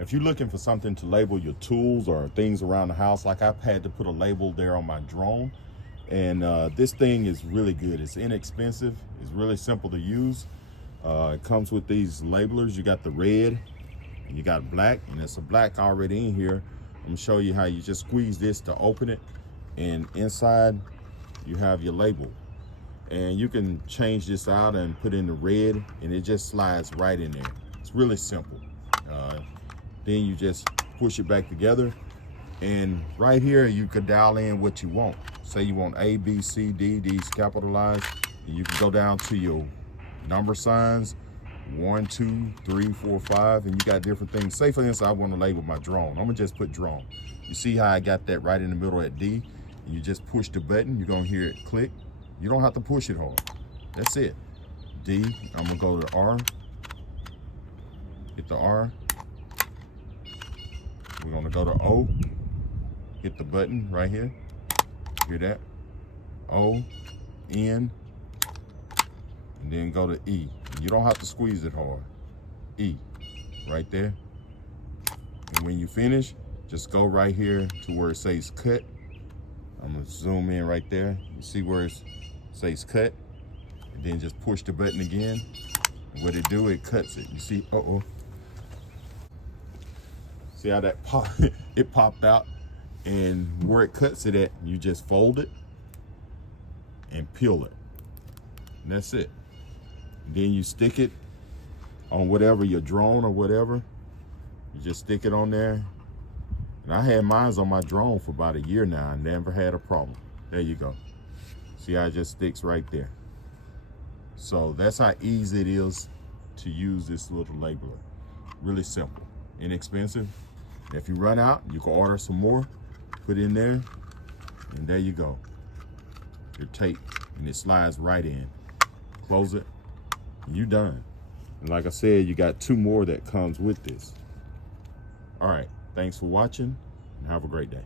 If you're looking for something to label your tools or things around the house, like I've had to put a label there on my drone, and this thing is really good. It's inexpensive. It's really simple to use. It comes with these labelers. You got the red and you got black, and there's a black already in here. I'm gonna show you how you just squeeze this to open it, and inside you have your label. And you can change this out and put in the red, and it just slides right in there. It's really simple. Then you just push it back together, and right here you could dial in what you want. Say you want A, B, C, D, D's capitalized, and you can go down to your number signs, 1, 2, 3, 4, 5, and you got different things. Say for instance, I want to label my drone. I'm gonna just put drone. You see how I got that right in the middle at D? And you just push the button, you're gonna hear it click. You don't have to push it hard. That's it. D, I'm gonna go to R, hit the R. We're gonna go to O, hit the button right here. Hear that? O, N, and then go to E. You don't have to squeeze it hard. E, right there. And when you finish, just go right here to where it says cut. I'm gonna zoom in right there. You see where it says cut? And then just push the button again. And what it do, it cuts it. You see, See how that it popped out, and where it cuts it at, you just fold it and peel it. And that's it. And then you stick it on whatever, your drone or whatever. You just stick it on there. And I had mine on my drone for about a year now. I never had a problem. There you go. See how it just sticks right there. So that's how easy it is to use this little labeler. Really simple, inexpensive. If you run out, you can order some more, put in there, and there you go. Your tape, and it slides right in. Close it, and you're done. And like I said, you got 2 more that comes with this. All right, thanks for watching, and have a great day.